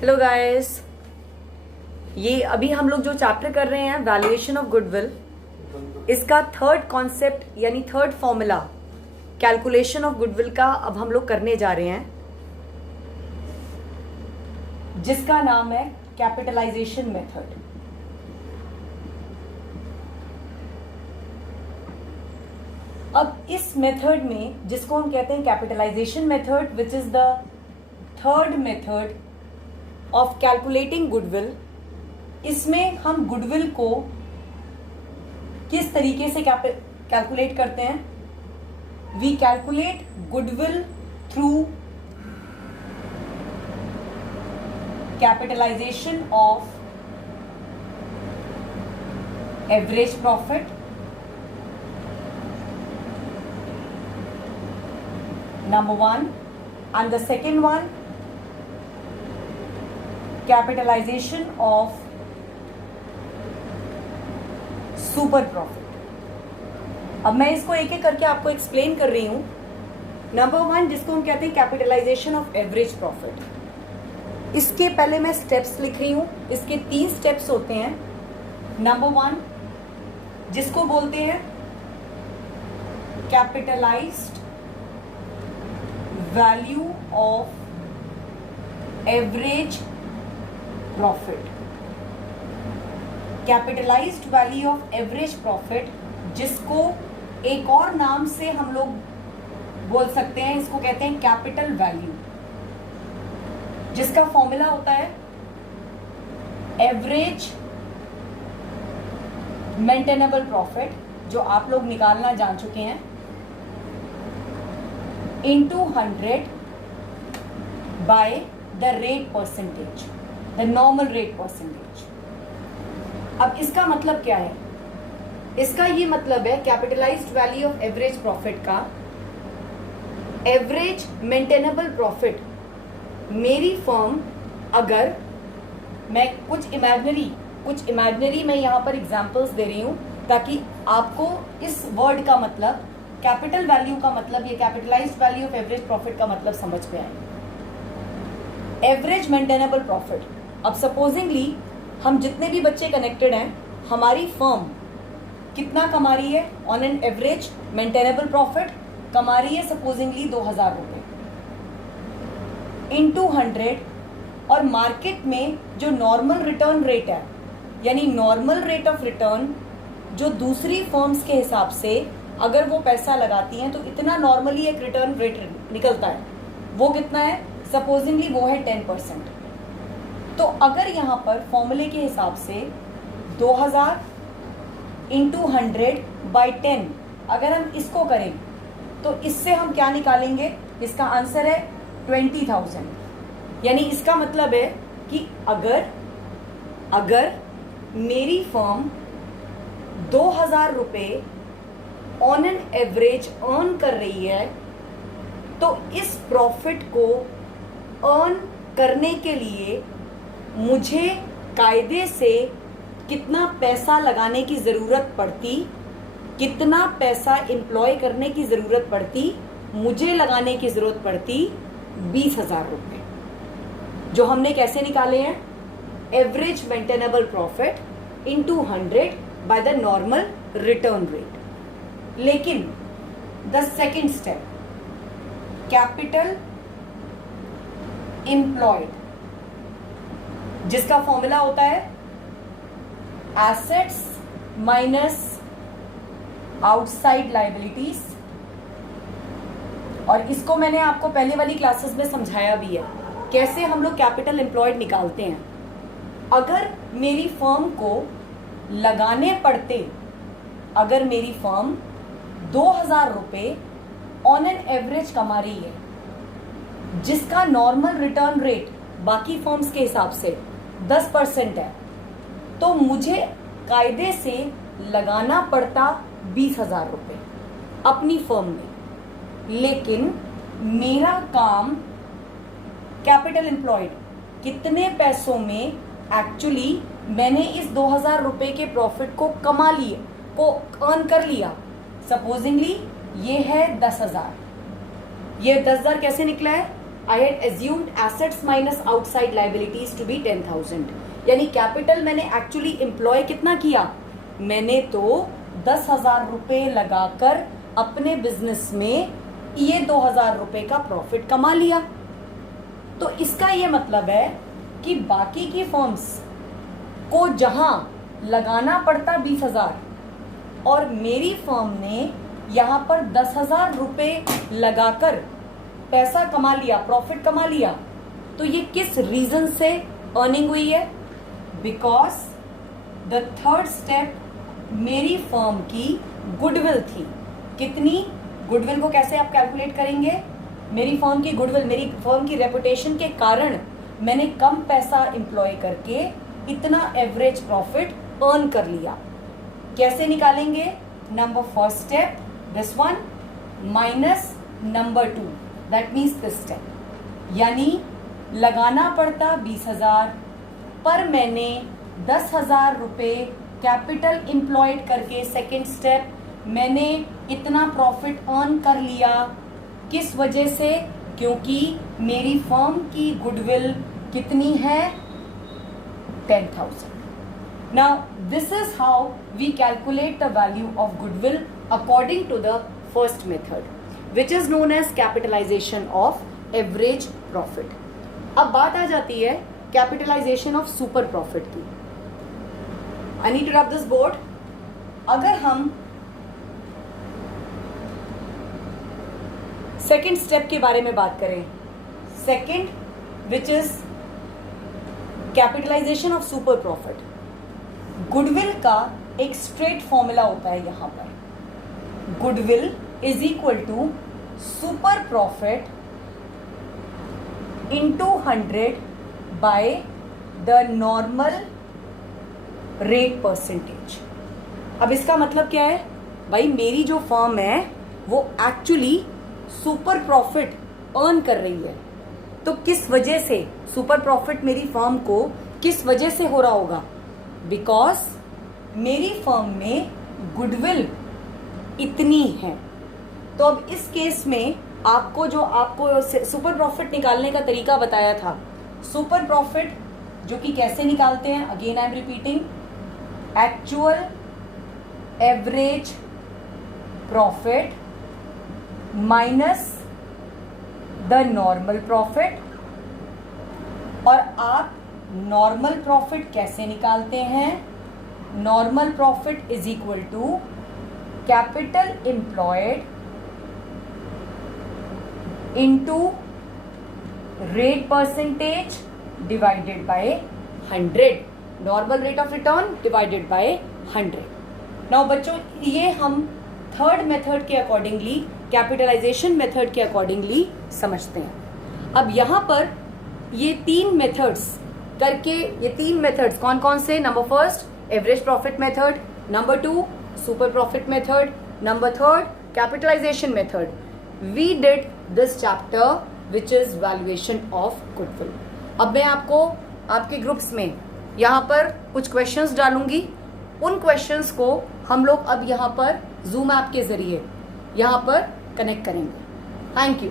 Hello guys, ये अभी हम लोग जो चैप्टर कर रहे हैं वैल्यूएशन ऑफ गुडविल, इसका थर्ड कॉन्सेप्ट यानी third formula calculation of goodwill का अब हम लोग करने जा रहे हैं, जिसका नाम है कैपिटलाइजेशन मेथड। अब इस मेथड में, जिसको हम कहते हैं capitalization method, which is the third method of calculating goodwill, इसमें हम गुडविल को किस तरीके से कैलकुलेट करते हैं? We calculate goodwill through capitalization of average profit, number one, and the second one, capitalization of super profit. अब मैं इसको एक एक करके आपको एक्सप्लेन कर रही हूं। नंबर वन, जिसको हम कहते हैं कैपिटलाइजेशन ऑफ एवरेज प्रॉफिट, इसके पहले मैं स्टेप्स लिख रही हूं। इसके 3 स्टेप्स होते हैं। नंबर वन, जिसको बोलते हैं capitalised value of average profit. Capitalised value of average profit, जिसको एक और नाम से हम लोग बोल सकते हैं, इसको कहते हैं कैपिटल वैल्यू, जिसका फॉर्मूला होता है एवरेज मेंटेनेबल प्रॉफिट, जो आप लोग निकालना जान चुके हैं, into 100 by the rate percentage, the normal rate percentage। अब इसका मतलब क्या है? इसका ये मतलब है capitalised value of average profit का एवरेज मेंटेनेबल प्रॉफिट। मेरी फर्म, अगर मैं कुछ इमेजिनरी मैं यहाँ पर एग्जांपल्स दे रही हूँ ताकि आपको इस वर्ड का मतलब, कैपिटल वैल्यू का मतलब, ये capitalised value of average profit का मतलब समझ में आए। एवरेज मेंटेनेबल प्रॉफिट, अब सपोजिंगली हम जितने भी बच्चे कनेक्टेड हैं, हमारी फर्म कितना कमा रही है on an average maintainable profit? कमा रही है सपोजिंगली 2000 रुपये इंटू 100, और मार्केट में जो नॉर्मल रिटर्न रेट है, यानी नॉर्मल रेट ऑफ रिटर्न जो दूसरी फर्म्स के हिसाब से अगर वो पैसा लगाती हैं तो इतना नॉर्मली एक रिटर्न रेट निकलता है, वो कितना है? सपोजिंगली वो है 10%। तो अगर यहाँ पर फॉर्मूले के हिसाब से 2000 इंटू 100 बाई 10 अगर हम इसको करें तो इससे हम क्या निकालेंगे? इसका आंसर है 20,000। यानी इसका मतलब है कि अगर मेरी फर्म 2000 रुपये ऑन एन एवरेज अर्न कर रही है, तो इस प्रॉफिट को अर्न करने के लिए मुझे कायदे से कितना पैसा लगाने की ज़रूरत पड़ती, कितना पैसा एम्प्लॉय करने की ज़रूरत पड़ती? मुझे लगाने की ज़रूरत पड़ती 20,000 रुपये, जो हमने कैसे निकाले हैं? Average maintainable profit into 100 by the normal return rate. लेकिन the second step, capital employed, जिसका फॉर्मूला होता है एसेट्स माइनस आउटसाइड लायबिलिटीज, और इसको मैंने आपको पहले वाली क्लासेस में समझाया भी है कैसे हम लोग कैपिटल एम्प्लॉयड निकालते हैं। अगर मेरी फर्म को लगाने पड़ते, अगर मेरी फर्म 2000 रुपये ऑन एन एवरेज कमा रही है, जिसका नॉर्मल रिटर्न रेट बाकी फर्म्स के हिसाब से 10% है, तो मुझे कायदे से लगाना पड़ता 20,000 रुपये अपनी फर्म में। लेकिन मेरा काम कैपिटल एम्प्लॉयड, कितने पैसों में एक्चुअली मैंने इस 2000 रुपये के प्रॉफिट को कमा लिए, को अर्न कर लिया। सपोजिंगली ये है 10,000, ये 10,000 कैसे निकला है? I had assumed assets minus outside liabilities to be 10,000, यानी कैपिटल मैंने एक्चुअली एम्प्लॉय कितना किया, मैंने तो 10,000 रुपए लगाकर अपने बिजनेस में ये 2,000 रुपए का प्रॉफिट कमा लिया। तो इसका ये मतलब है कि बाकी की फर्म्स को जहां लगाना पड़ता 20,000 और मेरी फर्म ने यहां पर 10,000 रुपए लगाकर पैसा कमा लिया, प्रॉफिट कमा लिया, तो ये किस रीजन से अर्निंग हुई है? बिकॉज द थर्ड स्टेप मेरी फर्म की गुडविल थी। कितनी? गुडविल को कैसे आप कैलकुलेट करेंगे? मेरी फर्म की गुडविल, मेरी फर्म की रेपुटेशन के कारण मैंने कम पैसा एम्प्लॉय करके इतना एवरेज प्रॉफिट अर्न कर लिया। कैसे निकालेंगे? Number first step this one minus number 2, that means this step, यानी लगाना पड़ता 20,000 पर मैंने 10,000 रुपए कैपिटल एम्प्लॉयड करके सेकेंड स्टेप मैंने इतना प्रॉफिट अर्न कर लिया। किस वजह से? क्योंकि मेरी फर्म की गुडविल कितनी है? 10,000. Now this is how we calculate the value of goodwill according to the first method, which is known as capitalization of average profit. अब बात आ जाती है कैपिटलाइजेशन ऑफ सुपर प्रॉफिट की। I need to rub this board. अगर हम second step के बारे में बात करें, second which is capitalization of super profit, goodwill का एक स्ट्रेट फॉर्मूला होता है यहां पर। Goodwill is equal to super profit into 100 by the normal rate percentage. अब इसका मतलब क्या है? भाई मेरी जो फर्म है वो एक्चुअली सुपर प्रॉफिट अर्न कर रही है, तो किस वजह से सुपर प्रॉफिट मेरी फर्म को किस वजह से हो रहा होगा? बिकॉज मेरी फर्म में गुडविल इतनी है। तो अब इस केस में आपको सुपर प्रॉफिट निकालने का तरीका बताया था, सुपर प्रॉफिट जो कि कैसे निकालते हैं, again I am repeating, actual average profit minus the normal profit. और आप नॉर्मल प्रॉफिट कैसे निकालते हैं? Normal profit is equal to capital employed into rate percentage divided by 100, normal rate of return divided by 100। Now बच्चों, ये हम third method के accordingly, capitalization method के अकॉर्डिंगली समझते हैं। अब यहां पर ये तीन मेथड्स करके, ये तीन मेथड्स कौन कौन से? Number first average profit method, number 2 super profit method, number 3 capitalization method. We did this chapter which is valuation of goodwill. अब मैं आपको आपके ग्रुप्स में यहाँ पर कुछ क्वेश्चंस डालूंगी, उन क्वेश्चंस को हम लोग अब यहाँ पर जूम ऐप के जरिए यहाँ पर कनेक्ट करेंगे। Thank you.